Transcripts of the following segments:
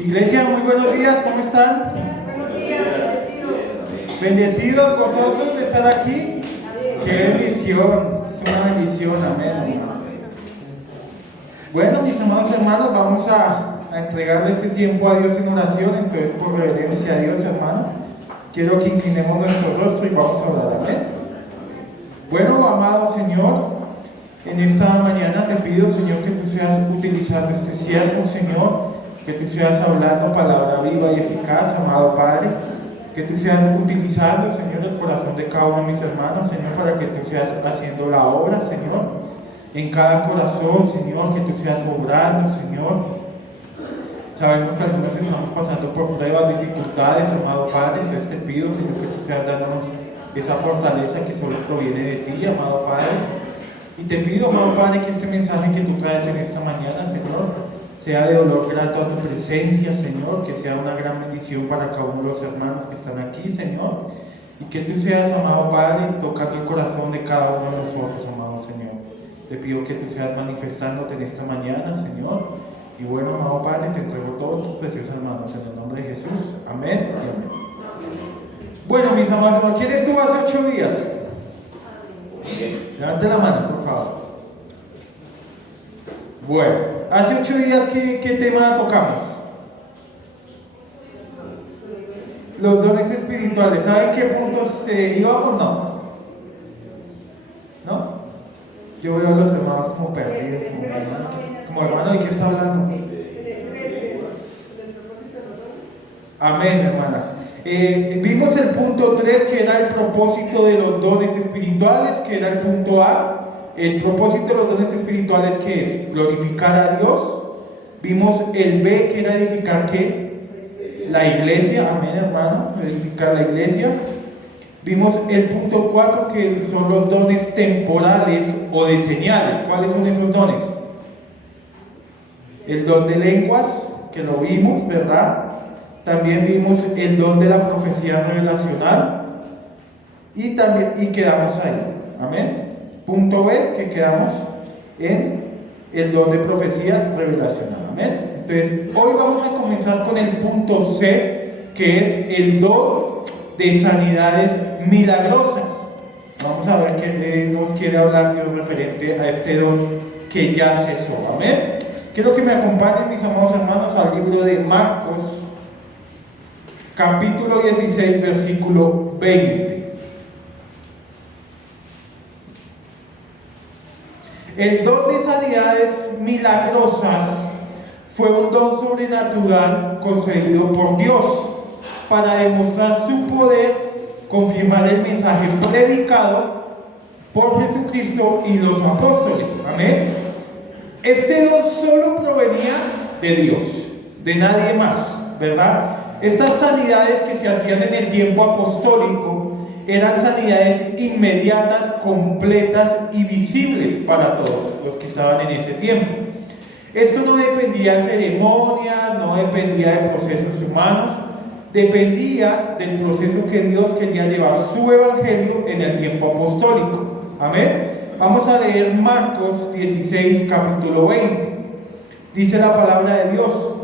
Iglesia, muy buenos días, ¿cómo están? Buenos días, bendecidos. Bendecidos, gozosos de estar aquí. Qué bendición, es una bendición, amén. Bueno, mis amados hermanos, vamos a entregarle este tiempo a Dios en oración. Entonces, por reverencia a Dios, hermano, quiero que inclinemos nuestro rostro y vamos a orar, amén. Bueno, amado Señor, en esta mañana te pido, Señor, que tú seas utilizando este siervo, Señor, que tú seas hablando palabra viva y eficaz, amado Padre, que tú seas utilizando, Señor, el corazón de cada uno de mis hermanos, Señor, para que tú seas haciendo la obra, Señor, en cada corazón, Señor, que tú seas obrando, Señor. Sabemos que algunos estamos pasando por pruebas, dificultades, amado Padre, entonces te pido, Señor, que tú seas dándonos esa fortaleza que solo proviene de ti, amado Padre. Y te pido, amado Padre, que este mensaje que tú traes en esta mañana, Señor, sea de dolor grato a tu presencia, Señor, que sea una gran bendición para cada uno de los hermanos que están aquí, Señor, y que tú seas, amado Padre, tocando el corazón de cada uno de nosotros, amado Señor. Te pido que tú seas manifestándote en esta mañana, Señor, y bueno, amado Padre, te entrego todos tus preciosos hermanos en el nombre de Jesús, amén y amén. Bueno, mis amados hermanos, ¿quién estuvo hace 8 días? Levante la mano, por favor. Bueno, hace 8 días, ¿qué tema tocamos? Los dones espirituales. ¿Saben qué puntos íbamos? ¿No? Yo veo a los hermanos como perdidos, como hermano, ¿de qué está hablando? Amén, hermana. Vimos el punto 3, que era el propósito de los dones espirituales, que era el punto A. El propósito de los dones espirituales, que es glorificar a Dios. Vimos el B, que era edificar ¿qué? La iglesia, amén, hermano, edificar la iglesia. Vimos el punto 4, que son los dones temporales o de señales. ¿Cuáles son esos dones? El don de lenguas, que lo vimos, ¿verdad? También vimos el don de la profecía revelacional y quedamos ahí, amén. Punto B, que quedamos en el don de profecía revelacional, amén. Entonces, hoy vamos a comenzar con el punto C, que es el don de sanidades milagrosas. Vamos a ver qué nos quiere hablar Dios referente a este don que ya cesó, amén. Quiero que me acompañen, mis amados hermanos, al libro de Marcos, capítulo 16, versículo 20. El don de sanidades milagrosas fue un don sobrenatural concedido por Dios para demostrar su poder, confirmar el mensaje predicado por Jesucristo y los apóstoles. Amén. Este don solo provenía de Dios, de nadie más, ¿verdad? Estas sanidades que se hacían en el tiempo apostólico eran sanidades inmediatas, completas y visibles para todos los que estaban en ese tiempo. Esto no dependía de ceremonias, no dependía de procesos humanos, dependía del proceso que Dios quería llevar su evangelio en el tiempo apostólico. Amén. Vamos a leer Marcos 16, capítulo 20. Dice la palabra de Dios: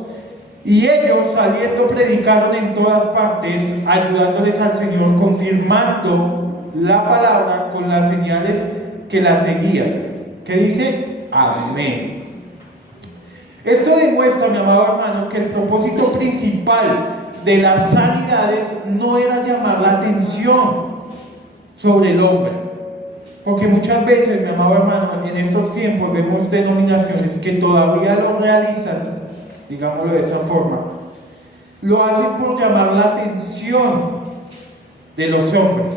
y ellos saliendo predicaron en todas partes, ayudándoles al Señor, confirmando la palabra con las señales que la seguían. ¿Qué dice? Amén. Esto demuestra, mi amado hermano, que el propósito principal de las sanidades no era llamar la atención sobre el hombre. Porque muchas veces, mi amado hermano, en estos tiempos vemos denominaciones que todavía lo realizan, digámoslo de esa forma, lo hacen por llamar la atención de los hombres.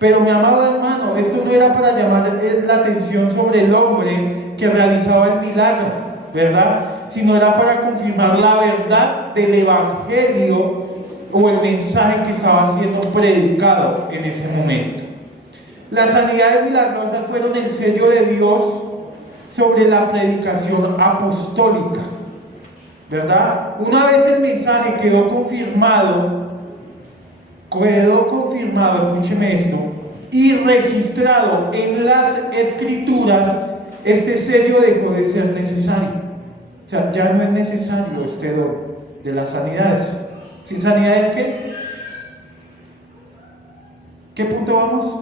Pero, mi amado hermano, esto no era para llamar la atención sobre el hombre que realizaba el milagro, ¿verdad? Sino era para confirmar la verdad del evangelio o el mensaje que estaba siendo predicado en ese momento. Las sanidades milagrosas fueron el sello de Dios sobre la predicación apostólica, ¿verdad? Una vez el mensaje quedó confirmado, escúcheme esto, y registrado en las escrituras, este sello dejó de ser necesario. O sea, ya no es necesario este don. de las sanidades. ¿Sin sanidades qué? ¿Qué punto vamos?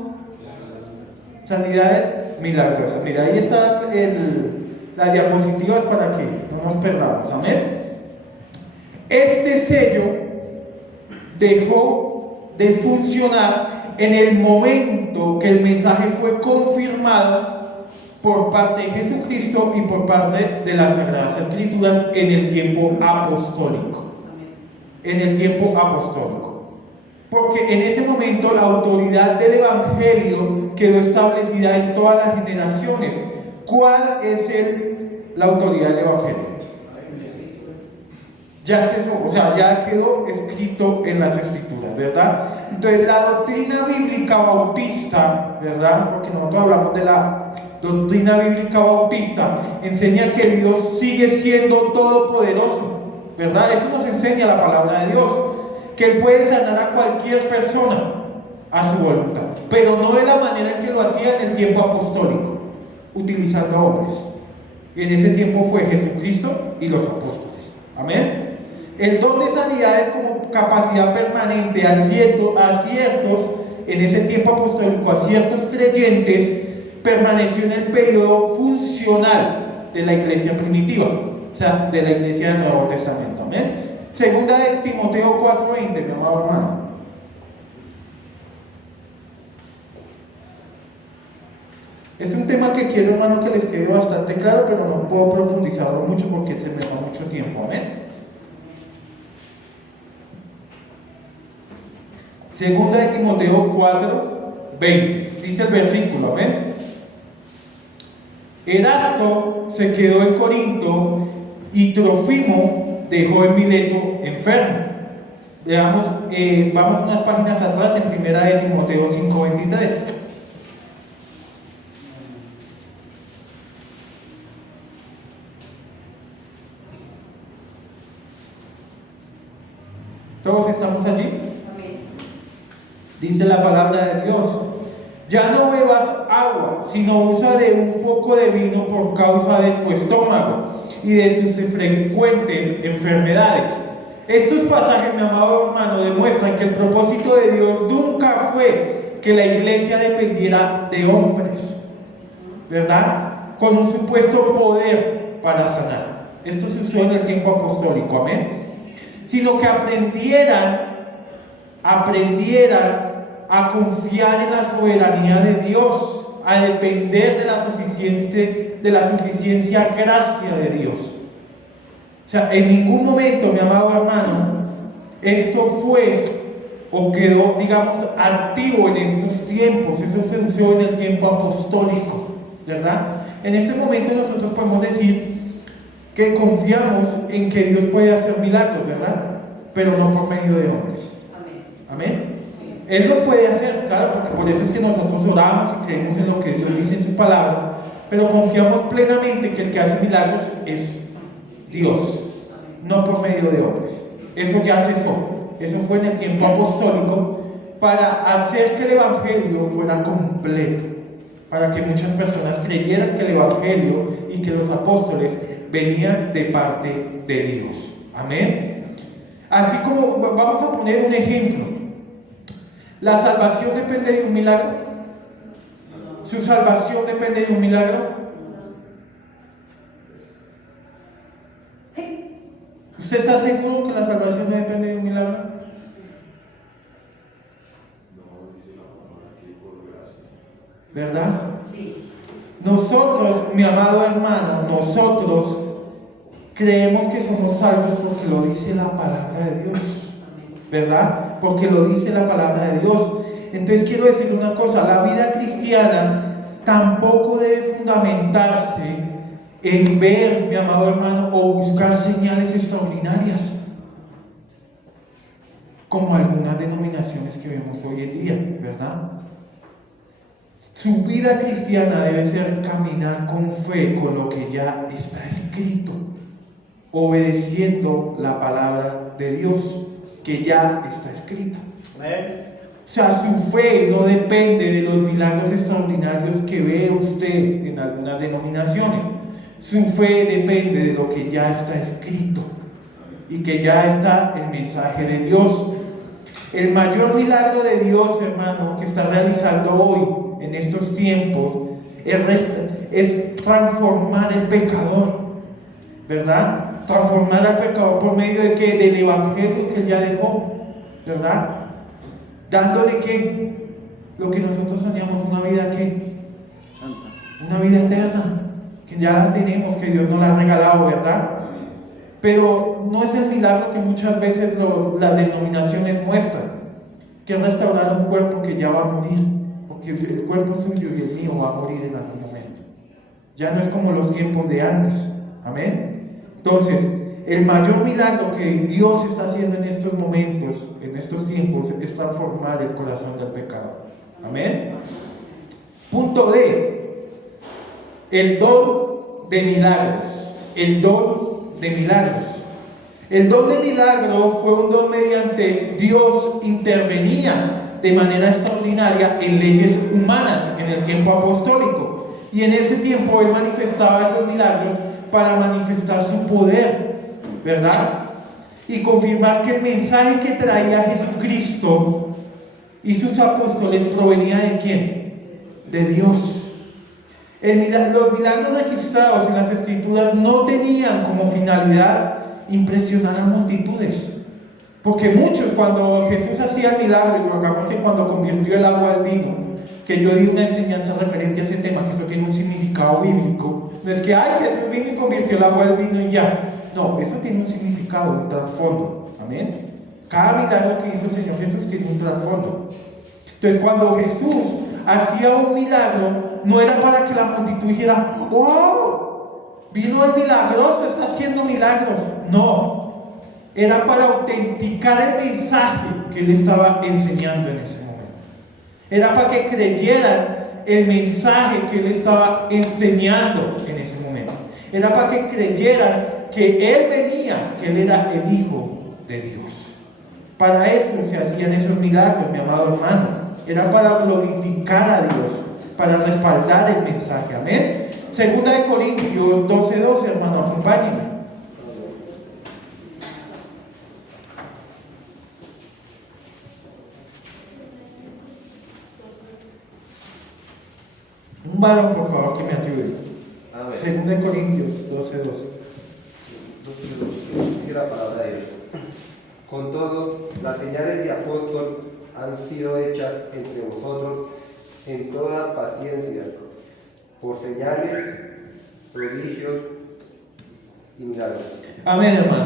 Sanidades milagrosas. Mira, ahí están las diapositivas para que no nos perdamos. Amén. Este sello dejó de funcionar en el momento que el mensaje fue confirmado por parte de Jesucristo y por parte de las Sagradas Escrituras en el tiempo apostólico. En el tiempo apostólico. Porque en ese momento la autoridad del Evangelio quedó establecida en todas las generaciones. ¿Cuál es la autoridad del Evangelio? Ya ya quedó escrito en las Escrituras, ¿verdad? Entonces la doctrina bíblica bautista, ¿verdad? Porque nosotros hablamos de la doctrina bíblica bautista, enseña que Dios sigue siendo todopoderoso, ¿verdad? Eso nos enseña la palabra de Dios, que Él puede sanar a cualquier persona a su voluntad, pero no de la manera en que lo hacía en el tiempo apostólico, utilizando hombres. Y en ese tiempo fue Jesucristo y los apóstoles. Amén. El don de sanidades como capacidad permanente a ciertos, en ese tiempo apostólico, a ciertos creyentes, permaneció en el periodo funcional de la iglesia primitiva, o sea, de la iglesia del Nuevo Testamento. Amén. Segunda de Timoteo 4:20, mi amado hermano. Es un tema que quiero, hermano, que les quede bastante claro, pero no puedo profundizarlo mucho porque se me da mucho tiempo. Amén. Segunda de Timoteo 4:20. Dice el versículo, amén. Erasto se quedó en Corinto y Trófimo dejó en Mileto enfermo. Veamos, vamos unas páginas atrás en primera de Timoteo 5:23. ¿Todos estamos allí? Dice la palabra de Dios: ya no bebas agua, sino usa de un poco de vino por causa de tu estómago y de tus frecuentes enfermedades. Estos pasajes, mi amado hermano, demuestran que el propósito de Dios nunca fue que la iglesia dependiera de hombres, ¿verdad? Con un supuesto poder para sanar. Esto se usó en el tiempo apostólico, amén. Sino que aprendieran a confiar en la soberanía de Dios, a depender de la suficiencia gracia de Dios. O sea, en ningún momento, mi amado hermano, esto fue o quedó, digamos, activo en estos tiempos. Eso se usó en el tiempo apostólico, ¿verdad? En este momento nosotros podemos decir que confiamos en que Dios puede hacer milagros, ¿verdad? Pero no por medio de hombres. Amén. Él los puede hacer, claro, porque por eso es que nosotros oramos y creemos en lo que Dios dice en su palabra, pero confiamos plenamente que el que hace milagros es Dios, no por medio de hombres. Eso ya cesó. Eso fue en el tiempo apostólico para hacer que el evangelio fuera completo, para que muchas personas creyeran que el evangelio y que los apóstoles venían de parte de Dios. Amén. Así como vamos a poner un ejemplo. ¿La salvación depende de un milagro? ¿Su salvación depende de un milagro? ¿Usted está seguro que la salvación no depende de un milagro? ¿Verdad? Sí. Nosotros, mi amado hermano, nosotros creemos que somos salvos porque lo dice la palabra de Dios, ¿verdad? Porque lo dice la palabra de Dios. Entonces quiero decir una cosa: la vida cristiana tampoco debe fundamentarse en ver, mi amado hermano, o buscar señales extraordinarias, como algunas denominaciones que vemos hoy en día, ¿verdad? Su vida cristiana debe ser caminar con fe, con lo que ya está escrito, obedeciendo la palabra de Dios que ya está escrita. O sea, su fe no depende de los milagros extraordinarios que ve usted en algunas denominaciones. Su fe depende de lo que ya está escrito. y que ya está el mensaje de Dios. El mayor milagro de Dios, hermano, que está realizando hoy, en estos tiempos, es transformar el pecador, ¿verdad? Transformar al pecador por medio de que del evangelio que él ya dejó, ¿verdad? Dándole que lo que nosotros soñamos, una vida que una vida eterna, que ya la tenemos, que Dios nos la ha regalado, ¿verdad? Pero no es el milagro que muchas veces las denominaciones muestran, que es restaurar un cuerpo que ya va a morir, porque el cuerpo suyo y el mío va a morir en algún momento. Ya no es como los tiempos de antes. Amén. Entonces, el mayor milagro que Dios está haciendo en estos momentos, en estos tiempos, es transformar el corazón del pecador. Amén. Punto D. El don de milagros. El don de milagros. El don de milagro fue un don mediante Dios intervenía de manera extraordinaria en leyes humanas en el tiempo apostólico, y en ese tiempo él manifestaba esos milagros para manifestar su poder, ¿verdad? Y confirmar que el mensaje que traía Jesucristo y sus apóstoles provenía de ¿quién? De Dios. Los milagros registrados en las Escrituras no tenían como finalidad impresionar a multitudes, porque muchos, cuando Jesús hacía el milagro, y rogamos que cuando convirtió el agua al vino, que yo di una enseñanza referente a ese tema, que eso tiene un significado bíblico. No es que Jesús vino y convirtió el agua al vino y ya. No, eso tiene un significado, un trasfondo. Amén. Cada milagro que hizo el Señor Jesús tiene un trasfondo. Entonces, cuando Jesús hacía un milagro, no era para que la multitud dijera: ¡oh! Vino el milagroso, está haciendo milagros. No, era para autenticar el mensaje que él estaba enseñando en ese momento. Era para que creyeran el mensaje que él estaba enseñando en ese momento. Era para que creyeran que él venía, que él era el Hijo de Dios. Para eso se hacían esos milagros, mi amado hermano. Era para glorificar a Dios, para respaldar el mensaje. Amén. Segunda de Corintios 12:12, hermano, acompáñenme. Un varón, por favor, que me ayude. Segunda de Corintios 12:12. Dice la palabra de Dios. Con todo, las señales de apóstol han sido hechas entre vosotros en toda paciencia, por señales, prodigios y milagros. Amén, hermano.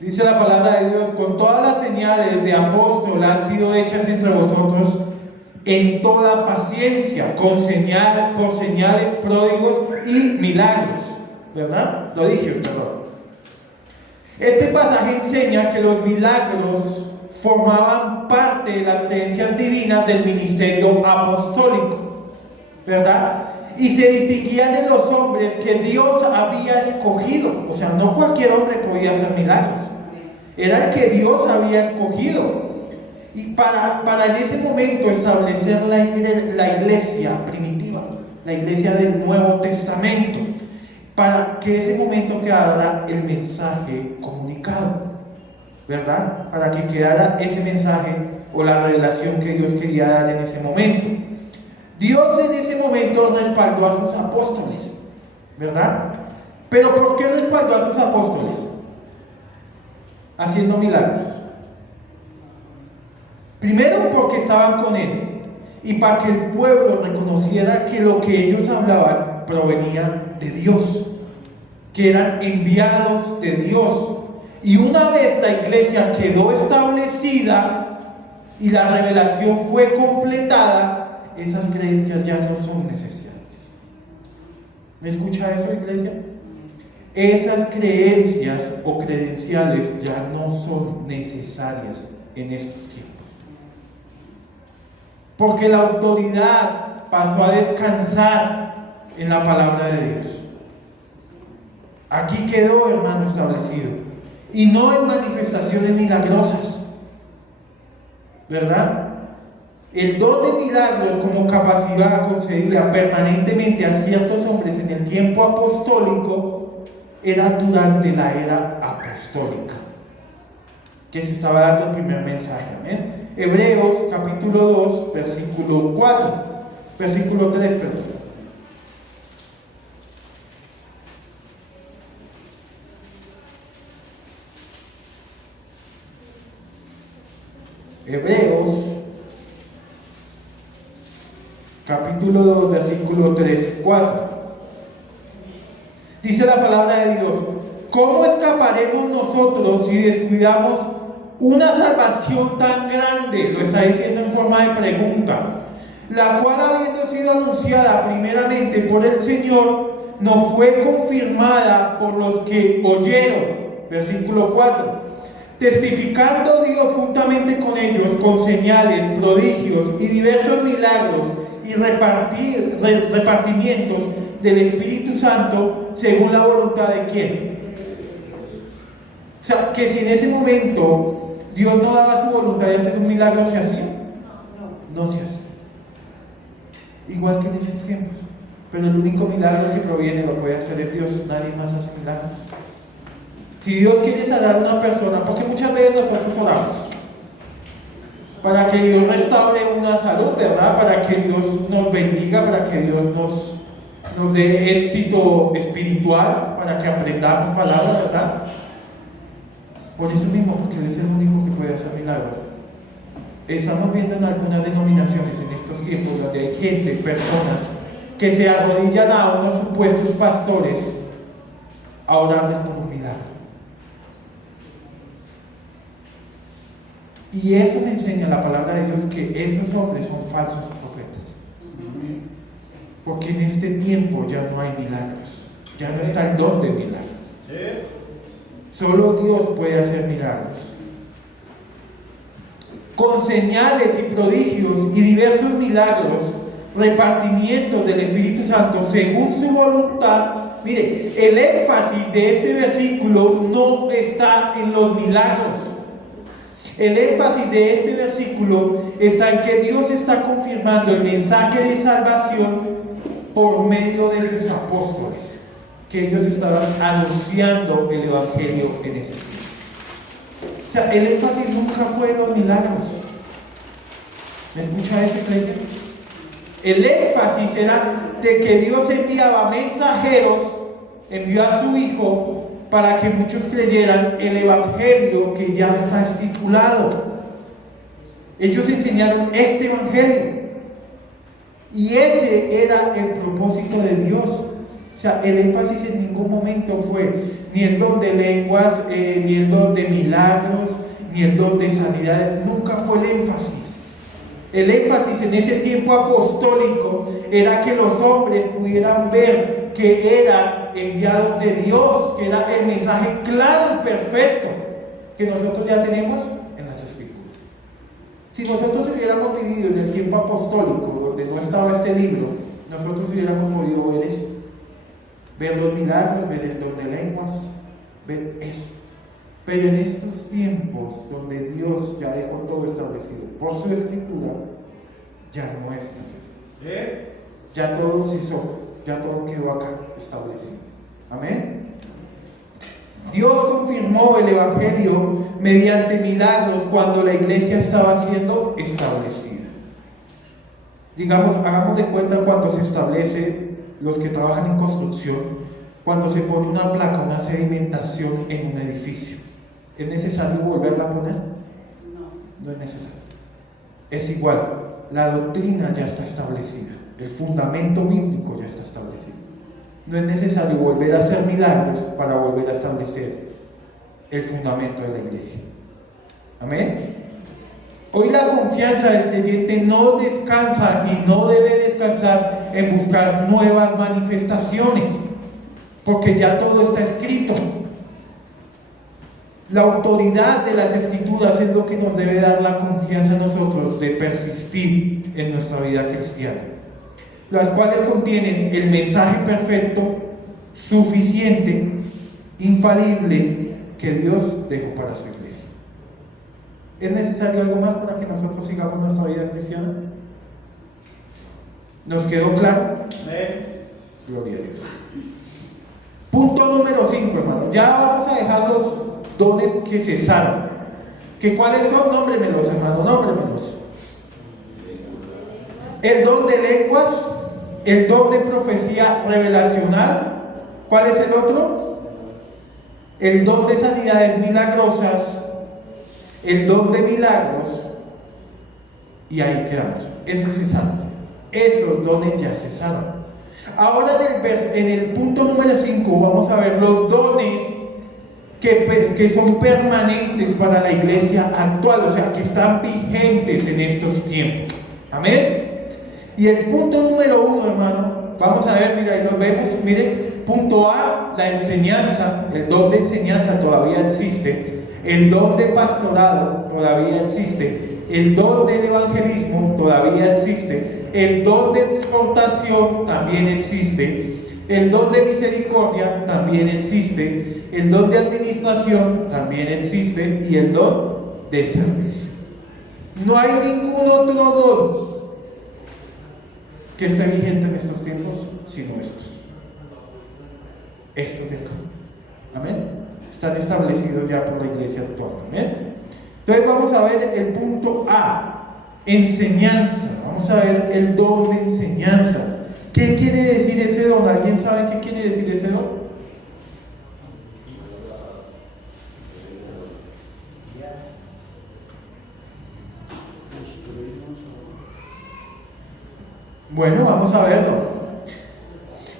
Dice la palabra de Dios: con todas las señales de apóstol han sido hechas entre vosotros en toda paciencia, por señales, pródigos y milagros. ¿Verdad? Prodigios, perdón. Este pasaje enseña que los milagros formaban parte de las creencias divinas del ministerio apostólico, ¿verdad? Y se distinguían en los hombres que Dios había escogido. O sea, no cualquier hombre podía hacer milagros. Era el que Dios había escogido. Y para en ese momento establecer la iglesia primitiva, la iglesia del Nuevo Testamento, para que ese momento quedara el mensaje comunicado, ¿verdad? Para que quedara ese mensaje o la revelación que Dios quería dar en ese momento. Dios en ese momento respaldó a sus apóstoles, ¿verdad? Pero ¿por qué respaldó a sus apóstoles? Haciendo milagros. Primero, porque estaban con él, y para que el pueblo reconociera que lo que ellos hablaban provenía de Dios, que eran enviados de Dios. Y una vez la iglesia quedó establecida y la revelación fue completada, esas creencias ya no son necesarias. ¿Me escucha eso, iglesia? Esas creencias o credenciales ya no son necesarias en estos tiempos. Porque la autoridad pasó a descansar en la palabra de Dios. Aquí quedó, hermano, establecido. Y no en manifestaciones milagrosas, ¿verdad? El don de milagros como capacidad concedida permanentemente a ciertos hombres en el tiempo apostólico era durante la era apostólica, que se estaba dando el primer mensaje. ¿Amén? Hebreos capítulo 2, versículo 4, versículo 3, perdón. Hebreos capítulo 2, versículo 3, 4. Dice la palabra de Dios: ¿cómo escaparemos nosotros si descuidamos una salvación tan grande? Lo está diciendo en forma de pregunta, la cual, habiendo sido anunciada primeramente por el Señor, nos fue confirmada por los que oyeron. Versículo 4. Testificando Dios juntamente con ellos con señales, prodigios y diversos milagros y repartimientos del Espíritu Santo según la voluntad de ¿quién? O sea, que si en ese momento Dios no daba su voluntad de hacer un milagro, ¿se hacía? No se hacía. Igual que en esos tiempos. Pero el único milagro que proviene lo puede hacer Dios, nadie más hace milagros. Si Dios quiere sanar a una persona, porque muchas veces nosotros oramos para que Dios restaure una salud, ¿verdad? Para que Dios nos bendiga, para que Dios nos dé éxito espiritual, para que aprendamos palabras, ¿verdad? Por eso mismo, porque Él es el único que puede hacer milagros. Estamos viendo en algunas denominaciones en estos tiempos donde hay gente, personas, que se arrodillan a unos supuestos pastores a orarles por un milagro. Y eso me enseña la palabra de Dios, que estos hombres son falsos profetas. Porque en este tiempo ya no hay milagros, ya no está el don de milagros. Solo Dios puede hacer milagros. Con señales y prodigios y diversos milagros, repartimientos del Espíritu Santo según su voluntad. Mire, el énfasis de este versículo no está en los milagros. El énfasis de este versículo está en que Dios está confirmando el mensaje de salvación por medio de sus apóstoles, que ellos estaban anunciando el Evangelio en ese tiempo. O sea, el énfasis nunca fue en los milagros. ¿Me escucha ese iglesia? El énfasis era de que Dios enviaba mensajeros, envió a su Hijo para que muchos creyeran el Evangelio que ya está estipulado. Ellos enseñaron este Evangelio y ese era el propósito de Dios. O sea, el énfasis en ningún momento fue ni el don de lenguas, ni el don de milagros, ni el don de sanidad. Nunca fue el énfasis. El énfasis en ese tiempo apostólico era que los hombres pudieran ver que eran enviados de Dios, que era el mensaje claro y perfecto que nosotros ya tenemos en las Escrituras. Si nosotros hubiéramos vivido en el tiempo apostólico, donde no estaba este libro, nosotros hubiéramos podido ver esto, ver los milagros, ver el don de lenguas, ver eso. Pero en estos tiempos donde Dios ya dejó todo establecido por su Escritura, ya no es necesario. Ya todo cesó, ya todo quedó acá establecido. Amén. Dios confirmó el Evangelio mediante milagros cuando la iglesia estaba siendo establecida. Digamos, hagamos de cuenta cuando se establece, los que trabajan en construcción, cuando se pone una placa, una sedimentación en un edificio. ¿Es necesario volverla a poner? No es necesario. Es igual, la doctrina ya está establecida, el fundamento bíblico ya está establecido. No es necesario volver a hacer milagros para volver a establecer el fundamento de la iglesia. Amén. Hoy la confianza del creyente no descansa y no debe descansar en buscar nuevas manifestaciones, porque ya todo está escrito. La autoridad de las Escrituras es lo que nos debe dar la confianza a nosotros de persistir en nuestra vida cristiana, las cuales contienen el mensaje perfecto, suficiente, infalible que Dios dejó para su iglesia. ¿Es necesario algo más para que nosotros sigamos nuestra vida cristiana? ¿Nos quedó claro? Gloria a Dios. Punto número 5, hermano. Ya vamos a dejar los dones que cesaron. ¿Que cuáles son? Nómbremelos, hermano, nómbremelos. El don de lenguas, el don de profecía revelacional. ¿Cuál es el otro? El don de sanidades milagrosas, el don de milagros. Y ahí quedamos. Eso cesaron. Esos dones ya cesaron. Ahora en el punto número 5 vamos a ver los dones que son permanentes para la iglesia actual, o sea, que están vigentes en estos tiempos. Amén. Y el punto número 1, hermano, vamos a ver, mira, ahí nos vemos, mire, punto A, la enseñanza, el don de enseñanza todavía existe, el don de pastorado todavía existe, el don del evangelismo todavía existe, el don de exhortación también existe, el don de misericordia también existe, el don de administración también existe y el don de servicio. No hay ningún otro don que esté vigente en estos tiempos sino estos de acá. Amén. Están establecidos ya por la iglesia actual. Amén. Entonces vamos a ver el punto A, enseñanza. Vamos a ver el don de enseñanza. ¿Qué quiere decir ese don? ¿Alguien sabe qué quiere decir ese don? Bueno, vamos a verlo.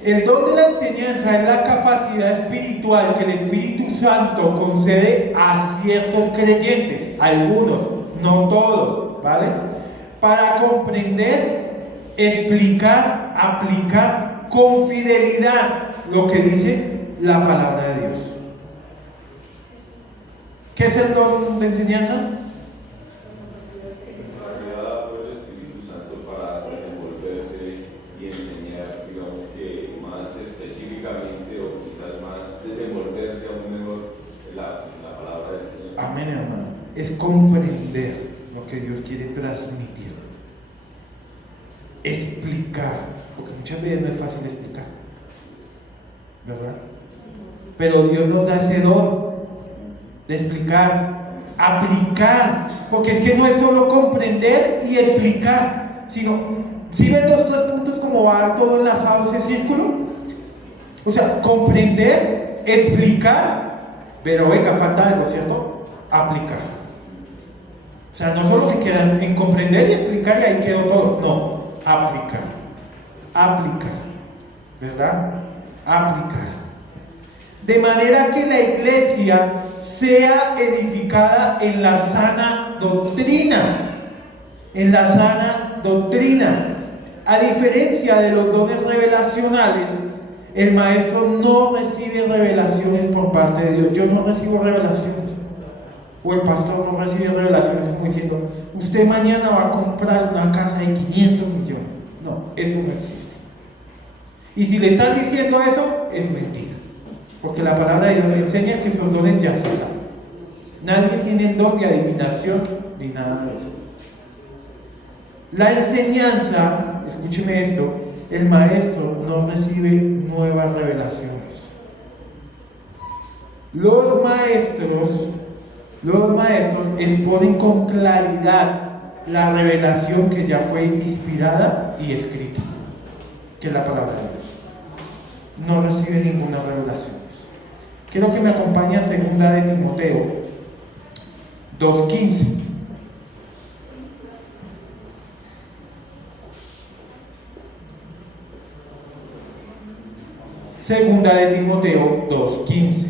El don de la enseñanza es la capacidad espiritual que el Espíritu Santo concede a ciertos creyentes, algunos, no todos, ¿vale? Para comprender, explicar, aplicar con fidelidad lo que dice la palabra de Dios. ¿Qué es el don de enseñanza? Capacidad por el Espíritu Santo para desenvolverse y enseñar, digamos que más específicamente o quizás más desenvolverse aún mejor la palabra del Señor. Amén, hermano. Es comprender lo que Dios quiere transmitir. Explicar, porque muchas veces no es fácil explicar, ¿verdad? Pero Dios nos da ese don de explicar, aplicar, porque es que no es solo comprender y explicar, sino, ¿sí ven los tres puntos como va todo enlazado ese círculo? O sea, comprender, explicar, pero venga, falta algo, ¿cierto? Aplicar. O sea, no solo se quedan en comprender y explicar y ahí quedó todo, no, aplicar, ¿verdad? Aplicar. De manera que la iglesia sea edificada en la sana doctrina, A diferencia de los dones revelacionales, el maestro no recibe revelaciones por parte de Dios. Yo no recibo revelaciones. O el pastor no recibe revelaciones como diciendo, usted mañana va a comprar una casa de 500 millones. No, eso no existe. Y si le están diciendo eso, es mentira. Porque la palabra de Dios nos enseña que esos dones ya se saben. Nadie tiene el don de adivinación ni nada de eso. La enseñanza, escúcheme esto, el maestro no recibe nuevas revelaciones. Los maestros exponen con claridad la revelación que ya fue inspirada y escrita, que es la palabra de Dios. No recibe ninguna revelación. Quiero que me acompañe a 2 de Timoteo 2:15. Segunda de Timoteo 2:15.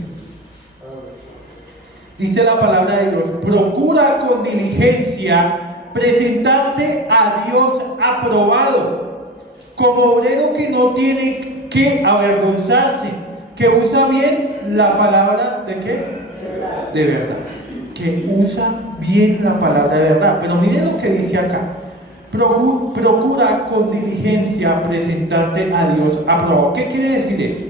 Dice la palabra de Dios: procura con diligencia presentarte a Dios aprobado, como obrero que no tiene que avergonzarse, que usa bien la palabra ¿de qué? De verdad. Que usa bien la palabra de verdad. Pero miren lo que dice acá: procura con diligencia presentarte a Dios aprobado. ¿Qué quiere decir eso?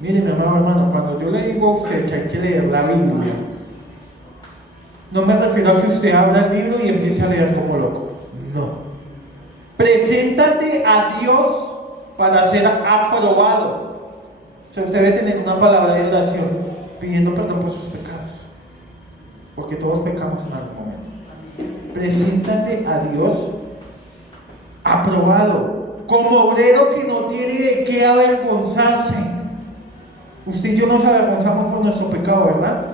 Miren, mi amado hermano, cuando yo le digo a usted que hay que leer la Biblia, No me refiero a que usted abra el libro y empiece a leer como loco. No. Preséntate a Dios para ser aprobado. O sea, usted debe tener una palabra de oración pidiendo perdón por sus pecados. Porque todos pecamos en algún momento. Preséntate a Dios aprobado, como obrero que no tiene de qué avergonzarse. Usted y yo nos avergonzamos por nuestro pecado, ¿verdad?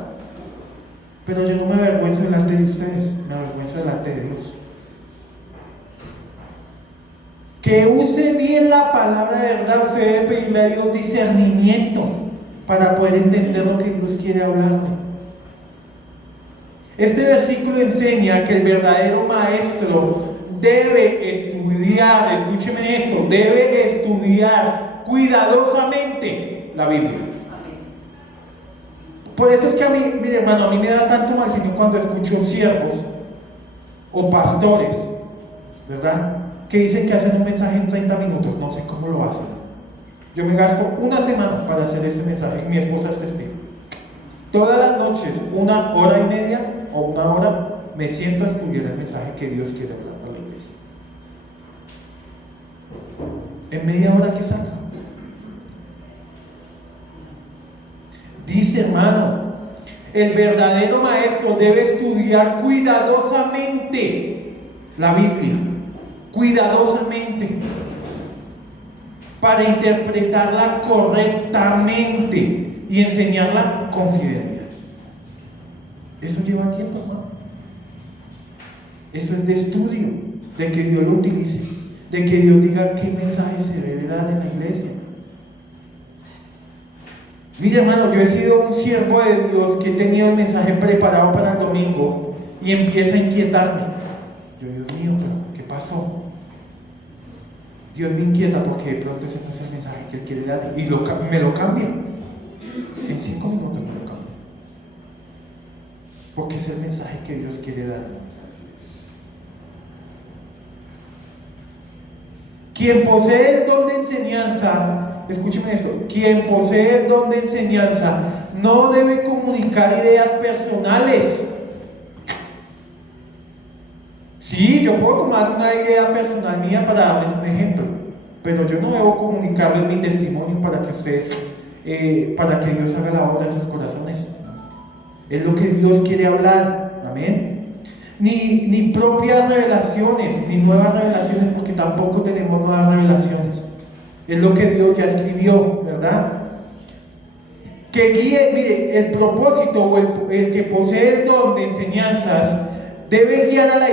Pero yo no me avergüenzo delante de ustedes, me avergüenzo delante de Dios. Que use bien la palabra de verdad. Usted debe pedirle a Dios discernimiento para poder entender lo que Dios quiere hablarle. Este versículo enseña que el verdadero maestro debe estudiar, escúcheme esto, debe estudiar cuidadosamente la Biblia. Por eso es que a mí, mire hermano, a mí me da tanto mal genio cuando escucho siervos o pastores, ¿verdad?, que dicen que hacen un mensaje en 30 minutos. No sé cómo lo hacen. Yo me gasto una semana para hacer ese mensaje. Mi esposa es testigo. Todas las noches, 1 hora y media o 1 hora, me siento a estudiar el mensaje que Dios quiere hablar a la iglesia. En media hora, ¿qué saca? Dice, hermano, el verdadero maestro debe estudiar cuidadosamente la Biblia, cuidadosamente, para interpretarla correctamente y enseñarla con fidelidad. Eso lleva tiempo, hermano. Eso es de estudio, de que Dios lo utilice, de que Dios diga qué mensaje se debe dar en la iglesia. Mire hermano, yo he sido un siervo de Dios que he tenido el mensaje preparado para el domingo y empieza a inquietarme. Yo, Dios mío, pero ¿qué pasó? Dios me inquieta porque de pronto ese no es el mensaje que Él quiere dar y me lo cambia. En 5 minutos me lo cambia. Porque es el mensaje que Dios quiere dar. Quien posee el don de enseñanza, escúcheme esto, quien posee el don de enseñanza no debe comunicar ideas personales. Sí, yo puedo tomar una idea personal mía para darles un ejemplo, pero yo no debo comunicarles mi testimonio para que ustedes, para que Dios haga la obra en sus corazones. Es lo que Dios quiere hablar, amén. Ni propias revelaciones, ni nuevas revelaciones, porque tampoco tenemos nuevas revelaciones. Es lo que Dios ya escribió, ¿verdad? Que guíe, mire, el propósito o el que posee el don de enseñanzas debe guiar a la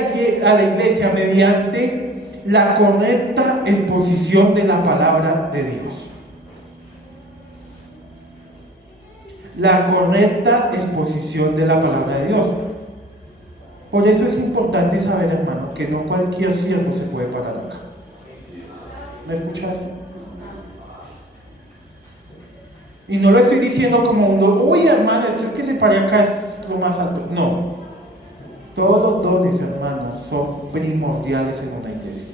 iglesia mediante la correcta exposición de la palabra de Dios. La correcta exposición de la palabra de Dios. Por eso es importante saber, hermano, que no cualquier siervo se puede parar acá. ¿Me escuchas? Y no lo estoy diciendo como uno, uy hermano, es que el que se pare acá es lo más alto. No. Todos los dones, hermanos, son primordiales en una iglesia.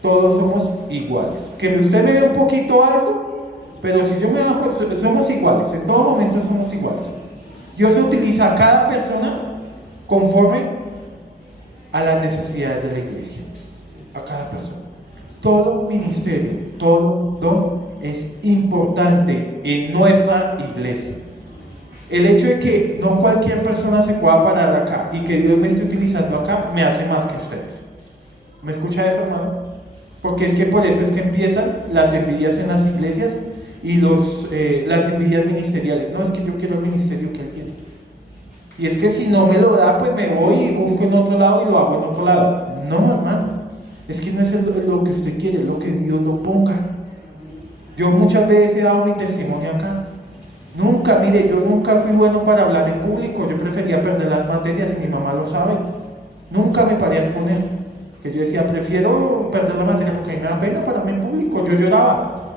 Todos somos iguales. Que usted me ve un poquito alto, pero si yo me bajo, somos iguales. En todo momento somos iguales. Dios utiliza a cada persona conforme a las necesidades de la iglesia. A cada persona. Todo ministerio, todo don es importante en nuestra iglesia. El hecho de que no cualquier persona se pueda parar acá y que Dios me esté utilizando acá me hace más que ustedes. ¿Me escucha eso, hermano? Porque es que por eso es que empiezan las envidias en las iglesias y las envidias ministeriales. No, es que yo quiero el ministerio que Él quiere. Y es que si no me lo da, pues me voy y busco en otro lado y lo hago en otro lado. No, hermano. Es que no es lo que usted quiere, es lo que Dios lo ponga. Yo muchas veces he dado mi testimonio acá. Mire, yo nunca fui bueno para hablar en público. Yo prefería perder las materias y mi mamá lo sabe. Nunca me paré a exponer. Que yo decía, prefiero perder la materia porque a mí me da pena pararme en público. Yo lloraba.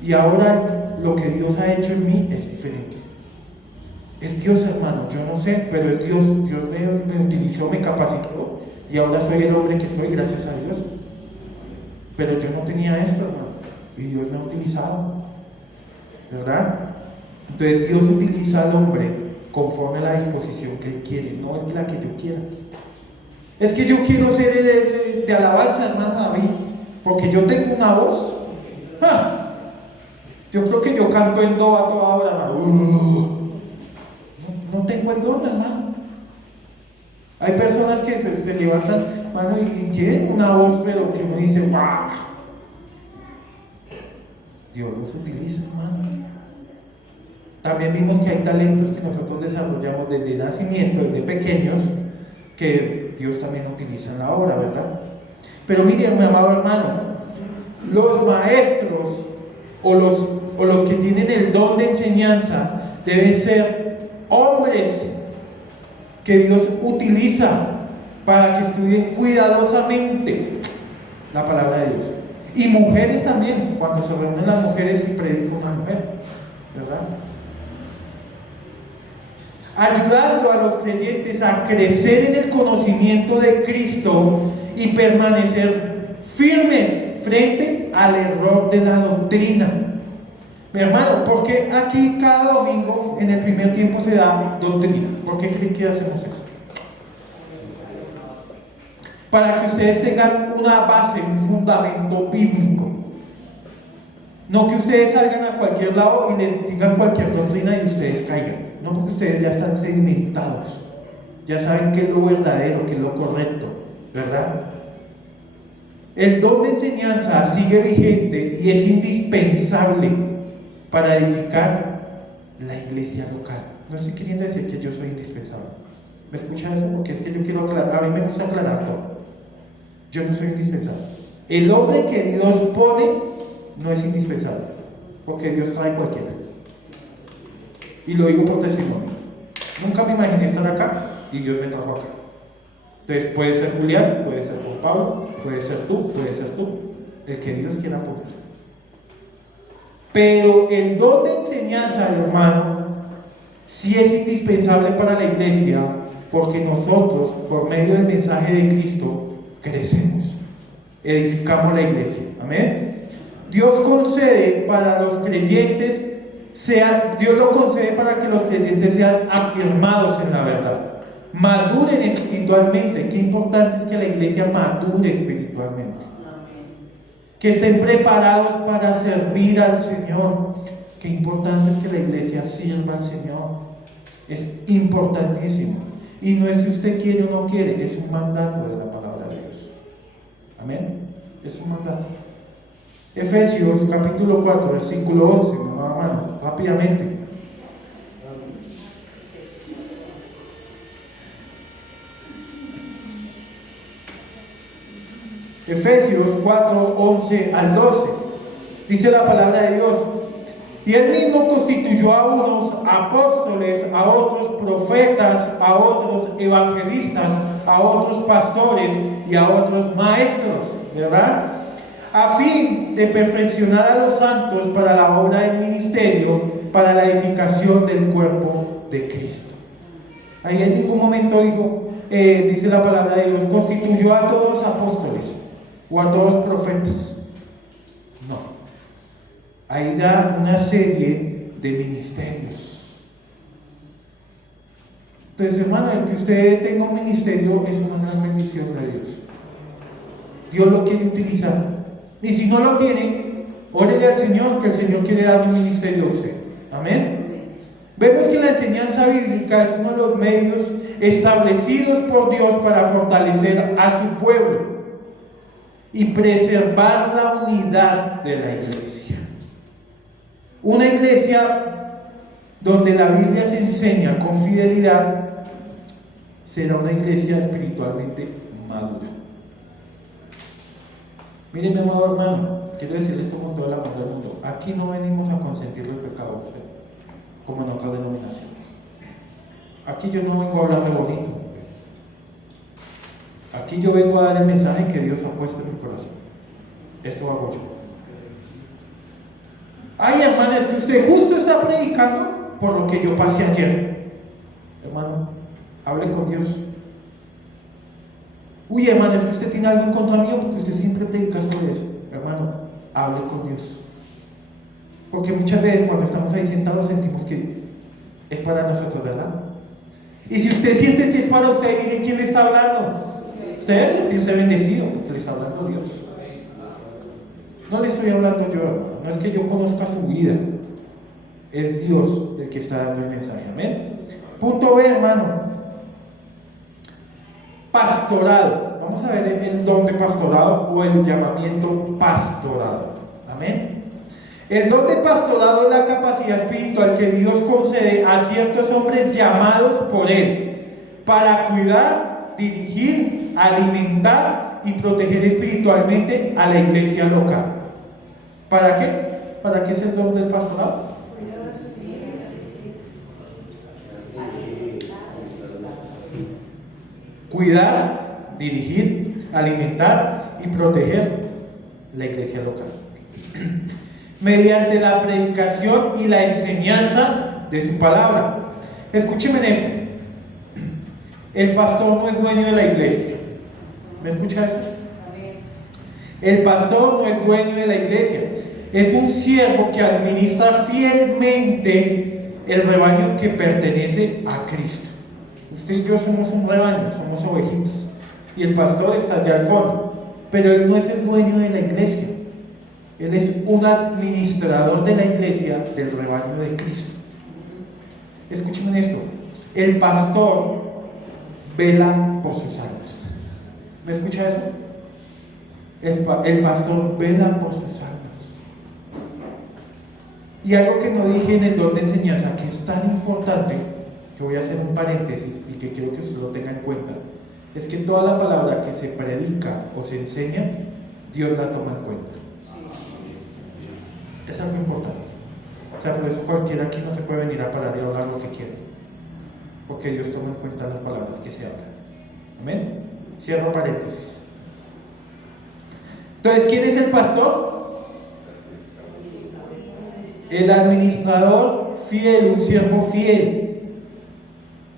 Y ahora lo que Dios ha hecho en mí es diferente. Es Dios, hermano, yo no sé, pero es Dios. Dios me utilizó, me capacitó y ahora soy el hombre que soy, gracias a Dios. Pero yo no tenía esto, hermano, y Dios me ha utilizado, ¿verdad? Entonces Dios utiliza al hombre conforme a la disposición que Él quiere, no es la que yo quiera. Es que yo quiero ser de alabanza, hermano David, porque yo tengo una voz. ¡Ja! Yo creo que yo canto en do a toda hora, hermano. No tengo el don, hermano. Hay personas que se levantan, hermano, y tienen una voz, pero que uno dice, ¡wow! Dios los utiliza, hermano. También vimos que hay talentos que nosotros desarrollamos desde nacimiento, desde pequeños, que Dios también utiliza en la obra, ¿verdad? Pero mire, mi amado hermano, los maestros o los que tienen el don de enseñanza deben ser hombres que Dios utiliza para que estudien cuidadosamente la palabra de Dios. Y mujeres también, cuando se reúnen las mujeres y predica una mujer, ¿verdad? Ayudando a los creyentes a crecer en el conocimiento de Cristo y permanecer firmes frente al error de la doctrina. Mi hermano, ¿por qué aquí cada domingo en el primer tiempo se da doctrina? ¿Por qué creen que hacemos esto? Para que ustedes tengan una base, un fundamento bíblico. No que ustedes salgan a cualquier lado y les digan cualquier doctrina y ustedes caigan. No, porque ustedes ya están sedimentados. Ya saben qué es lo verdadero, qué es lo correcto, ¿verdad? El don de enseñanza sigue vigente y es indispensable para edificar la iglesia local. No estoy queriendo decir que yo soy indispensable. ¿Me escucha eso? Porque es que yo quiero aclarar. A mí me gusta aclarar todo. Yo no soy indispensable. El hombre que Dios pone no es indispensable, porque Dios trae cualquiera. Y lo digo por testimonio. Nunca me imaginé estar acá y Dios me trajo acá. Entonces puede ser Julián, puede ser Juan Pablo, puede ser tú, el que Dios quiera poner. Pero el don de enseñanza, hermano, sí es indispensable para la iglesia, porque nosotros, por medio del mensaje de Cristo, crecemos, edificamos la iglesia. Amén. Dios concede para los creyentes, Dios lo concede para que los creyentes sean afirmados en la verdad, maduren espiritualmente. Qué importante es que la iglesia madure espiritualmente, que estén preparados para servir al Señor. Qué importante es que la iglesia sirva al Señor. Es importantísimo. Y no es si usted quiere o no quiere, es un mandato de la palabra de Dios. Amén. Es un mandato. Efesios capítulo 4, versículo 11, hermano, rápidamente. Efesios 4, 11 al 12. Dice la palabra de Dios: y Él mismo constituyó a unos apóstoles, a otros profetas, a otros evangelistas, a otros pastores y a otros maestros, ¿verdad? A fin de perfeccionar a los santos para la obra del ministerio, para la edificación del cuerpo de Cristo. Ahí en ningún momento dijo, dice la palabra de Dios, constituyó a todos apóstoles o a todos profetas. No. Ahí da una serie de ministerios. Entonces, hermano, el que usted tenga un ministerio es una gran bendición de Dios. Dios lo quiere utilizar. Y si no lo tiene, órele al Señor, que el Señor quiere dar un ministerio a usted. Amén. Vemos que la enseñanza bíblica es uno de los medios establecidos por Dios para fortalecer a su pueblo y preservar la unidad de la iglesia. Una iglesia donde la Biblia se enseña con fidelidad será una iglesia espiritualmente madura. Miren, mi amado hermano, quiero decirles esto con todo el amor del mundo. Aquí no venimos a consentir el pecado de usted, como en otras denominaciones. Aquí yo no vengo a hablar de bonito. Aquí yo vengo a dar el mensaje que Dios ha puesto en mi corazón. Esto hago yo. Ay, hermano, es que usted justo está predicando por lo que yo pasé ayer. Hermano, hable con Dios. Uy, hermano, es que usted tiene algo en contra mío porque usted siempre predica sobre eso. Hermano, hable con Dios. Porque muchas veces cuando estamos ahí sentados sentimos que es para nosotros, ¿verdad? Y si usted siente que es para usted, mire quién le está hablando. Usted debe sentirse bendecido porque le está hablando Dios. No le estoy hablando yo, no es que yo conozca su vida. Es Dios el que está dando el mensaje. Amén. Punto B, hermano. Pastorado. Vamos a ver el don de pastorado o el llamamiento pastorado. Amén. El don de pastorado es la capacidad espiritual que Dios concede a ciertos hombres llamados por Él para cuidar, dirigir, alimentar y proteger espiritualmente a la iglesia local. ¿Para qué? ¿Para qué es el don del pastorado? Cuidar, dirigir, alimentar y proteger la iglesia local. Mediante la predicación y la enseñanza de su palabra. Escúcheme en esto. El pastor no es dueño de la iglesia. ¿Me escucha eso? El pastor no es dueño de la iglesia. Es un siervo que administra fielmente el rebaño que pertenece a Cristo. Usted y yo somos un rebaño, somos ovejitas. Y el pastor está allá al fondo. Pero él no es el dueño de la iglesia. Él es un administrador de la iglesia, del rebaño de Cristo. Escúchenme esto. El pastor vela por sus almas. ¿Me escucha eso? El pastor vela por sus almas. Y algo que no dije en el don de enseñanza, que es tan importante, que voy a hacer un paréntesis y que quiero que usted lo tenga en cuenta, es que toda la palabra que se predica o se enseña, Dios la toma en cuenta. Es algo importante. O sea, por eso cualquiera aquí no se puede venir a parar y hablar lo que quiera, porque Dios toma en cuenta las palabras que se hablan. Amén. Cierro paréntesis. Entonces, ¿quién es el pastor? El administrador fiel, un siervo fiel,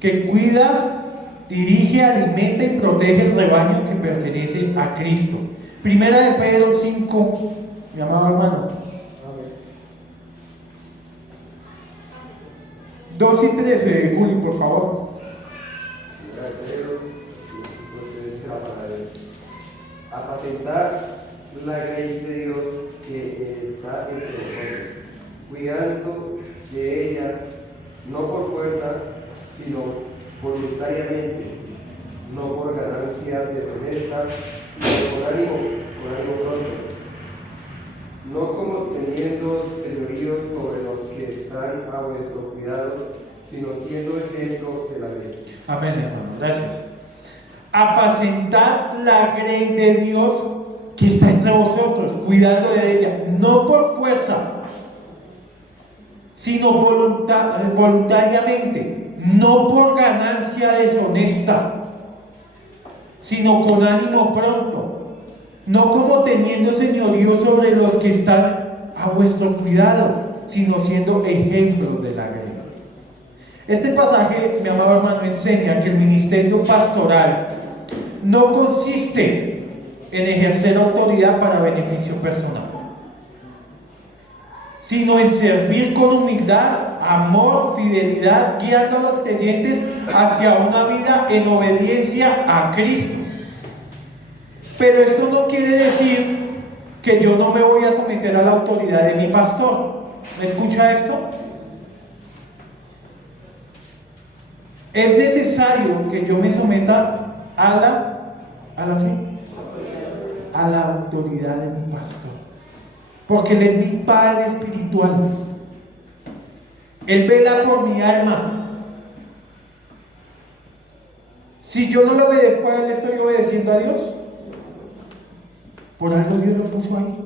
que cuida, dirige, alimenta y protege el rebaño que pertenece a Cristo. Primera de Pedro 5, mi amado hermano. 2 y 13, Juli, por favor. Apacentar la grey de Dios que está entre nosotros, cuidando de ella, no por fuerza, sino voluntariamente, no por ganancia deshonesta, sino con ánimo pronto, no como teniendo señoríos sobre los que están a vuestro cuidado, sino siendo ejemplo de la ley. Amén, hermano, gracias. Apacentad la grey de Dios que está entre vosotros, cuidando de ella, no por fuerza, sino voluntariamente, no por ganancia deshonesta, sino con ánimo pronto, no como teniendo señorío sobre los que están a vuestro cuidado, sino siendo ejemplos de la grey. Este pasaje, mi amado hermano, enseña que el ministerio pastoral no consiste en ejercer autoridad para beneficio personal, sino en servir con humildad, amor, fidelidad, guiando a los creyentes hacia una vida en obediencia a Cristo. Pero esto no quiere decir que yo no me voy a someter a la autoridad de mi pastor. ¿Me escucha esto? Es necesario que yo me someta a la autoridad de mi pastor, porque Él es mi Padre espiritual. Él vela por mi alma. Si yo no le obedezco a Él, ¿estoy obedeciendo a Dios? Por algo Dios lo puso ahí.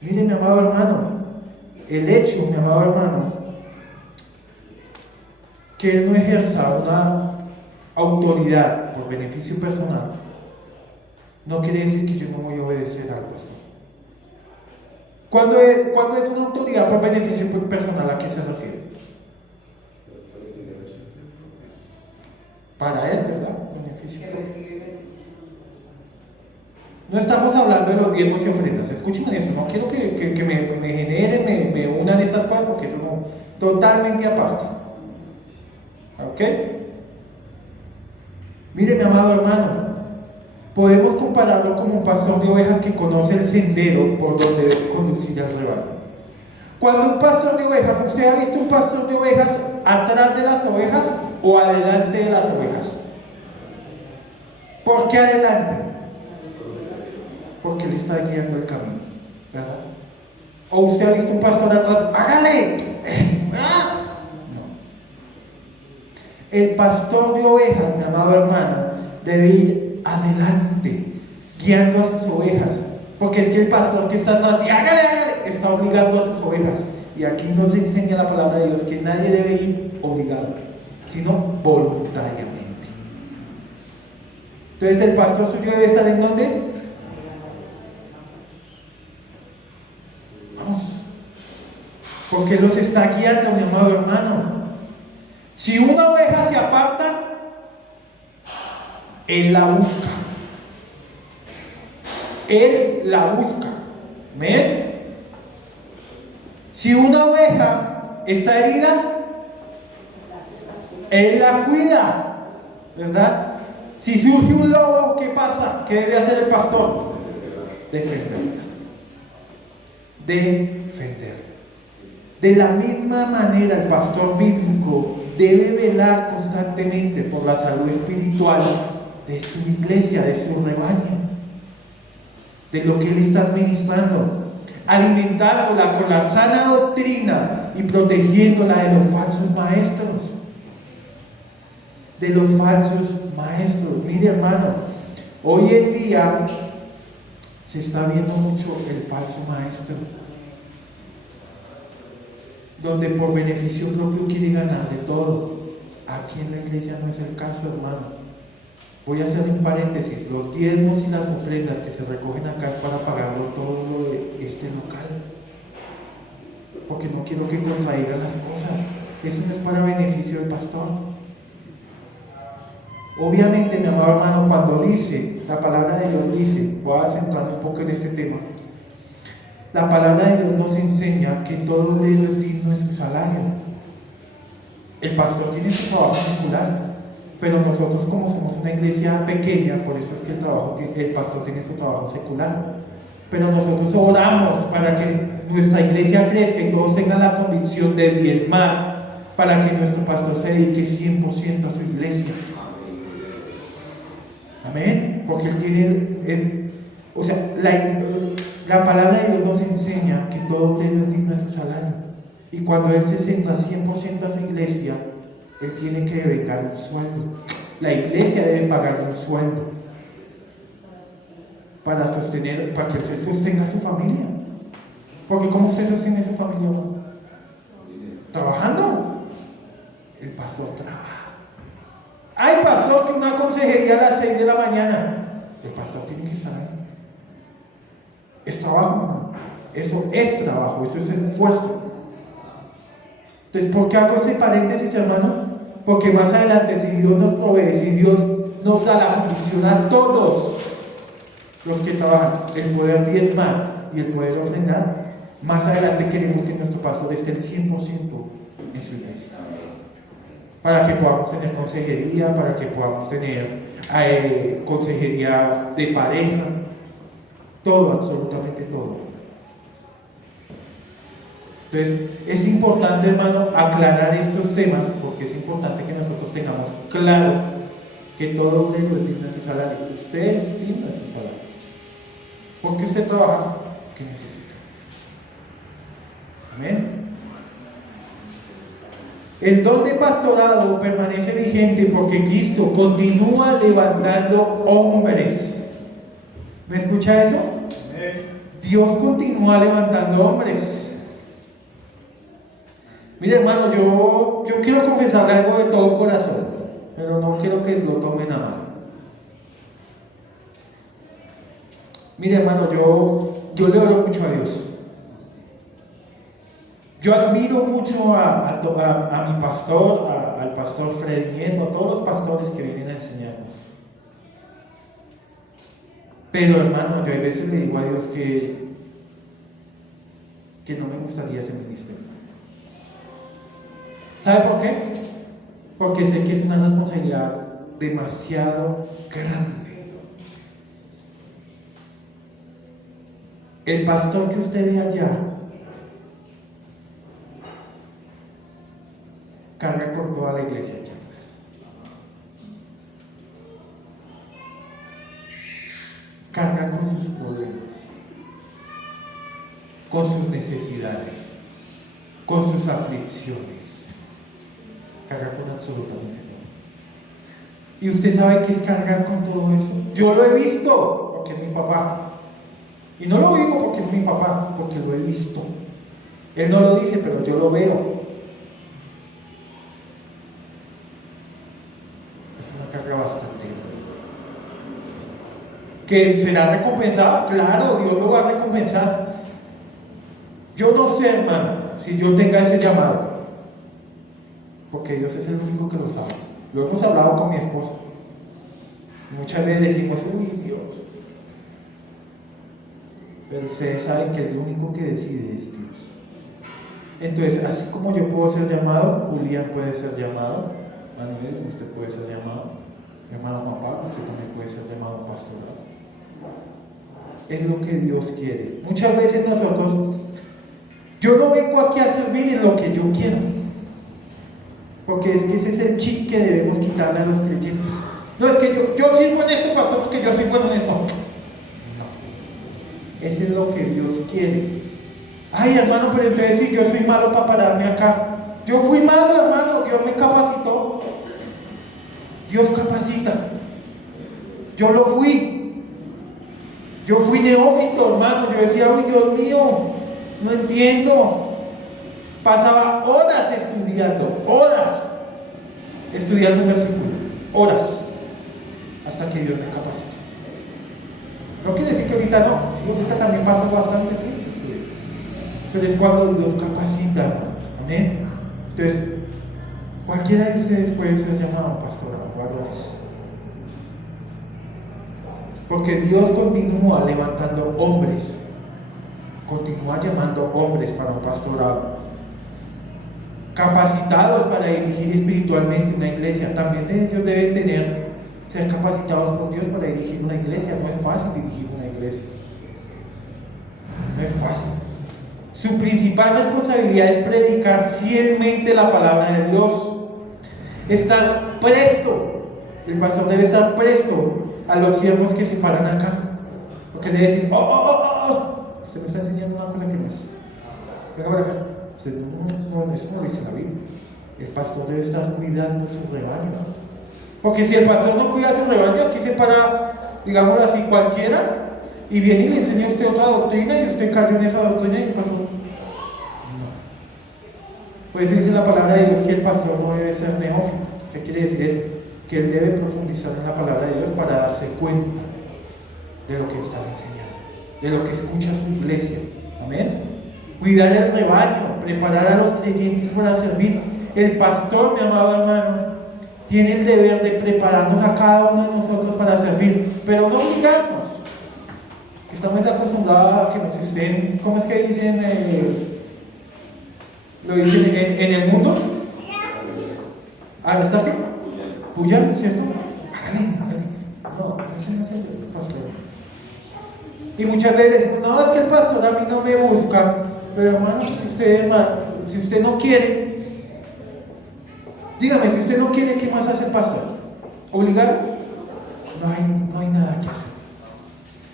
Mire, mi amado hermano, el hecho, mi amado hermano, que Él no ejerza una autoridad por beneficio personal, no quiere decir que yo no voy a obedecer al pastor. ¿Cuándo es una autoridad por beneficio personal? ¿A qué se refiere? Para él, ¿verdad? Beneficio. No estamos hablando de los diezmos y ofrendas. Escúchenme eso. No quiero que me generen, me unan estas cosas, porque eso no, totalmente aparte. ¿Ok? Mire, mi amado hermano, podemos compararlo como un pastor de ovejas que conoce el sendero por donde debe conducir al rebaño. Cuando un pastor de ovejas, ¿usted ha visto un pastor de ovejas atrás de las ovejas o adelante de las ovejas? ¿Por qué adelante? Porque le está guiando el camino, ¿verdad? ¿O usted ha visto un pastor atrás? ¡Hágale! No. El pastor de ovejas, mi amado hermano, debe ir adelante, guiando a sus ovejas. Porque es que el pastor que está atrás y hágale, está obligando a sus ovejas. Y aquí nos enseña la palabra de Dios que nadie debe ir obligado, sino voluntariamente. Entonces el pastor suyo debe estar ¿en dónde? Vamos. Porque los está guiando, mi amado hermano. Si una oveja se aparta, él la busca. Él la busca. ¿Ven? Si una oveja está herida, él la cuida, ¿verdad? Si surge un lobo, ¿qué pasa? ¿Qué debe hacer el pastor? Defenderla. Defenderla. De la misma manera, el pastor bíblico debe velar constantemente por la salud espiritual de su iglesia, de su rebaño, de lo que él está administrando, alimentándola con la sana doctrina y protegiéndola de los falsos maestros. De los falsos maestros. Mire, hermano, hoy en día se está viendo mucho el falso maestro, donde por beneficio propio quiere ganar de todo. Aquí en la iglesia no es el caso, hermano. Voy a hacer un paréntesis: los diezmos y las ofrendas que se recogen acá es para pagarlo todo lo de este local, porque no quiero que contraigan las cosas. Eso no es para beneficio del pastor. Obviamente, mi amado hermano, cuando dice, la palabra de Dios dice, voy a centrarme un poco en este tema, la palabra de Dios nos enseña que todo obrero es digno de su salario. El pastor tiene su trabajo secular, pero nosotros, como somos una iglesia pequeña, por eso es que el pastor tiene su trabajo secular. Pero nosotros oramos para que nuestra iglesia crezca y todos tengan la convicción de diezmar, para que nuestro pastor se dedique 100% a su iglesia. Amén. Porque él tiene, la palabra de Dios nos enseña que todo obrero es digno de su salario. Y cuando él se centra 100% a su iglesia, él tiene que devengar un sueldo. La iglesia debe pagar un sueldo para que él se sostenga a su familia. Porque ¿cómo usted sostiene su familia? ¿Trabajando? El pastor trabaja. Hay pastor que una consejería a las 6 de la mañana. El pastor tiene que estar ahí. Es trabajo, ¿no? Eso es trabajo, eso es esfuerzo. Entonces, ¿por qué hago ese paréntesis, hermano? Porque más adelante, si Dios nos provee, si Dios nos da la condición a todos los que trabajan, el poder diezmar y el poder ofrendar, más adelante queremos que nuestro pastor esté el 100% en su iglesia. Para que podamos tener consejería, para que podamos tener consejería de pareja, todo, absolutamente todo. Entonces, es importante, hermano, aclarar estos temas, porque es importante que nosotros tengamos claro que todo obrero es digno de su salario. Usted es digno de su salario. ¿Por qué usted trabaja? ¿Qué necesita? Amén. El don de pastorado permanece vigente porque Cristo continúa levantando hombres. ¿Me escucha eso? Dios continúa levantando hombres. Mire, hermano, yo quiero confesarle algo de todo corazón, pero no quiero que lo tomen a mal. Mire, hermano, yo le oro mucho a Dios. Yo admiro mucho a mi pastor, al pastor Freddy Nieto, a todos los pastores que vienen a enseñarnos. Pero, hermano, yo a veces le digo a Dios que no me gustaría ese ministerio. ¿Sabe por qué? porque sé que es una responsabilidad demasiado grande. El pastor que usted ve allá carga con toda la iglesia aquí atrás. Carga con sus problemas, con sus necesidades, con sus aflicciones. Carga con absolutamente todo. Y usted sabe qué es cargar con todo eso. Yo lo he visto, porque es mi papá. Y no lo digo porque es mi papá, porque lo he visto. Él no lo dice, pero yo lo veo. Es una carga bastante grande. ¿Que será recompensado? Claro, Dios lo va a recompensar. Yo no sé, hermano, si yo tenga ese llamado, porque Dios es el único que lo sabe. Lo hemos hablado con mi esposa. Muchas veces decimos, uy, Dios. Pero ustedes saben que el único que decide es Dios. Entonces, así como yo puedo ser llamado, Julián puede ser llamado, Manuel, usted puede ser llamado, hermano papá, usted también puede ser llamado pastoral. Es lo que Dios quiere. Muchas veces nosotros, yo no vengo aquí a servir en lo que yo quiero, porque es que ese es el chip que debemos quitarle a los creyentes. No, es que yo sirvo en esto, pastor, porque yo soy bueno en eso. Eso es lo que Dios quiere. Ay, hermano, pero entonces si yo soy malo para pararme acá. Yo fui malo, hermano, Dios me capacitó. Dios capacita. Yo lo fui. Yo fui neófito, hermano. Yo decía, uy, Dios mío, no entiendo. Pasaba horas estudiando un versículo, horas, hasta que Dios me capacitó. No quiere decir que ahorita no, sí, ahorita también pasa bastante tiempo, sí. Pero es cuando Dios capacita, hermanos. Amén. Entonces, cualquiera de ustedes puede ser llamado pastoral, varones. Porque Dios continúa levantando hombres, continúa llamando hombres para un pastorado, capacitados para dirigir espiritualmente una iglesia. También ellos deben ser capacitados por Dios para dirigir una iglesia. No es fácil dirigir una iglesia, no es fácil. Su principal responsabilidad es predicar fielmente la palabra de Dios, estar presto. El pastor debe estar presto a los siervos que se paran acá, porque debe decir, usted me está enseñando una cosa que no es. Venga para acá. Usted eso no lo dice la Biblia. El pastor debe estar cuidando su rebaño. Porque si el pastor no cuida su rebaño, aquí se para, digámoslo así, cualquiera, y viene y le enseña a usted otra doctrina, y usted cayó en esa doctrina y el pastor no. Pues dice la palabra de Dios que el pastor no debe ser neófito. ¿Qué quiere decir eso? Que él debe profundizar en la palabra de Dios para darse cuenta de lo que está enseñando, de lo que escucha su iglesia. Amén. Cuidar el rebaño, preparar a los creyentes para servir. El pastor, mi amado hermano, tiene el deber de prepararnos a cada uno de nosotros para servir, pero no obligarnos. Estamos acostumbrados a que nos estén, ¿cómo es que dicen? Lo dicen en el mundo. ¿Está qué? Puyando, ¿cierto? Hágale. No, ese no es el pastor. Y muchas veces, no, es que el pastor a mí no me busca. Pero hermano, si usted no quiere, dígame, si usted no quiere, ¿qué más hace el pastor? ¿Obligar? No hay nada que hacer.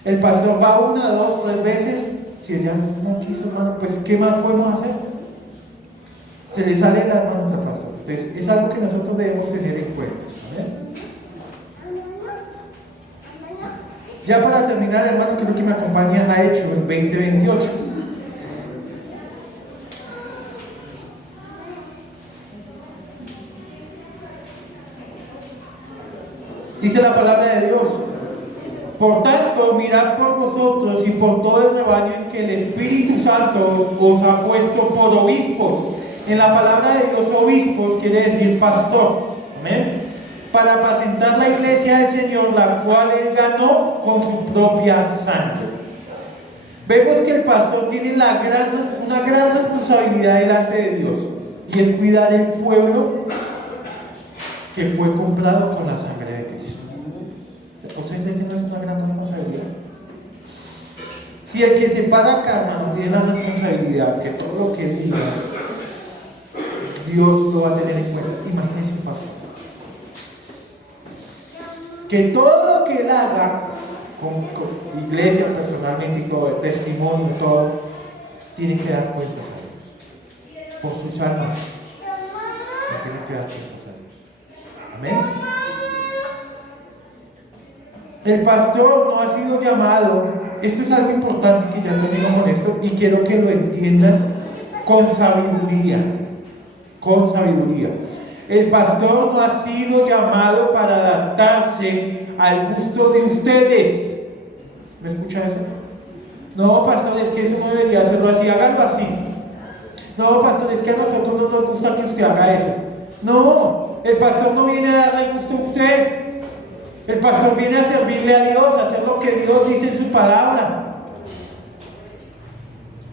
El pastor va 1, 2, 3 veces. Si ella no quiso, hermano, pues ¿qué más podemos hacer? Se le salen las manos al pastor. Entonces, es algo que nosotros debemos tener en cuenta. ¿Vale? Ya para terminar, hermano, quiero que me acompañen a Hechos 20:28. Dice la palabra de Dios: por tanto, mirad por vosotros y por todo el rebaño en que el Espíritu Santo os ha puesto por obispos. En la palabra de Dios, obispos quiere decir pastor. Amén. Para apacentar la iglesia del Señor, la cual él ganó con su propia sangre. Vemos que el pastor tiene una gran responsabilidad delante de Dios, y es cuidar el pueblo que fue comprado con la sangre de Cristo. ¿Usted cree que no es una gran responsabilidad? Si el que se para acá no tiene la responsabilidad que todo lo que diga Dios lo va a tener en cuenta, imagínense qué pasa. Que todo lo que él haga con iglesia personalmente y todo, el testimonio y todo, tiene que dar cuentas a Dios por sus almas. Tiene que dar cuentas a Dios. Amén. El pastor no ha sido llamado. Esto es algo importante que ya termino con esto y quiero que lo entiendan con sabiduría. Con sabiduría. El pastor no ha sido llamado para adaptarse al gusto de ustedes. ¿Me escucha eso? No, pastor, es que eso no debería hacerlo así, háganlo así. No, pastor, es que a nosotros no nos gusta que usted haga eso. No, el pastor no viene a darle gusto a usted. El pastor viene a servirle a Dios, a hacer lo que Dios dice en su palabra.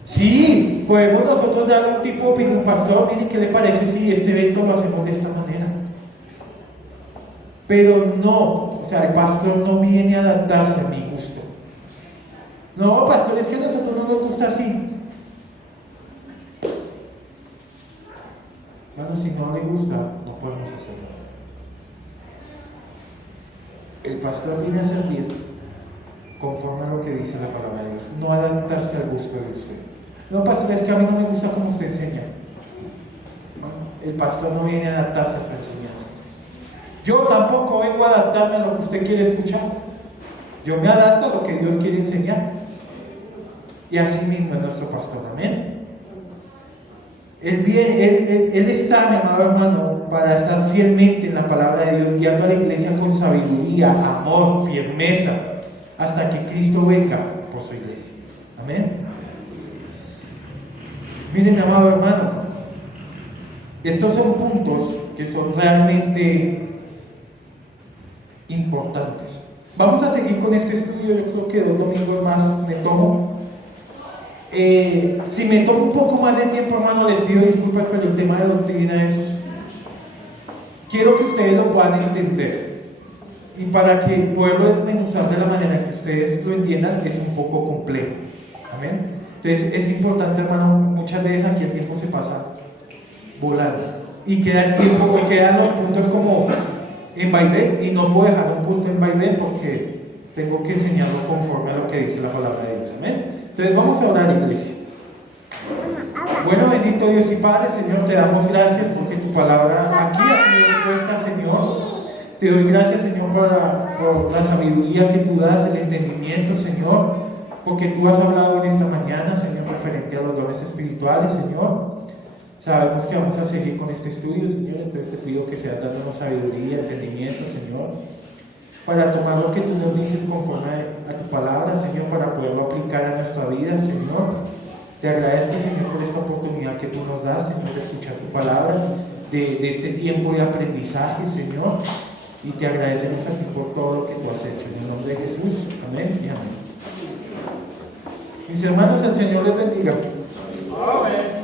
Sí, podemos nosotros darle un tipo de opinión, pastor, mire, ¿qué le parece si este evento lo hacemos de esta manera? Pero no, o sea, el pastor no viene a adaptarse a mi gusto. No, pastor, es que a nosotros no nos gusta así. Bueno, si no le gusta, no podemos hacerlo. El pastor viene a servir conforme a lo que dice la palabra de Dios, no adaptarse al gusto de usted. No, pastor, es que a mí no me gusta cómo usted enseña. El pastor no viene a adaptarse a su enseñanza. Yo tampoco vengo a adaptarme a lo que usted quiere escuchar. Yo me adapto a lo que Dios quiere enseñar. Y así mismo es nuestro pastor. Amén. Él está, mi amado hermano, para estar fielmente en la palabra de Dios, guiando a la iglesia con sabiduría, amor, firmeza, hasta que Cristo venga por su iglesia. Amén. Miren, mi amado hermano, estos son puntos que son realmente importantes. Vamos a seguir con este estudio. Yo creo que 2 domingos más me tomo. Si me tomo un poco más de tiempo, hermano, les pido disculpas, pero el tema de doctrina es, quiero que ustedes lo puedan entender, y para que poderlo desmenuzar de la manera que ustedes lo entiendan es un poco complejo. Amén. Entonces es importante, hermano, muchas veces aquí el tiempo se pasa volando y queda el tiempo, o quedan los puntos como en vaivén, y no puedo dejar un punto en vaivén porque tengo que enseñarlo conforme a lo que dice la palabra de Dios. Amén. Entonces vamos a orar, iglesia. Bueno, bendito Dios y Padre, Señor, te damos gracias porque tu palabra aquí ha sido expuesta, Señor. Te doy gracias, Señor, por la sabiduría que tú das, el entendimiento, Señor, porque tú has hablado en esta mañana, Señor, referente a los dones espirituales, Señor. Sabemos que vamos a seguir con este estudio, Señor, entonces te pido que seas dándonos sabiduría, entendimiento, Señor, para tomar lo que tú nos dices conforme a tu palabra, Señor, para poderlo aplicar a nuestra vida, Señor. Te agradezco, Señor, por esta oportunidad que tú nos das, Señor, de escuchar tu palabra, de este tiempo de aprendizaje, Señor, y te agradecemos a ti por todo lo que tú has hecho. En el nombre de Jesús, amén y amén. Mis hermanos, el Señor les bendiga. Amén.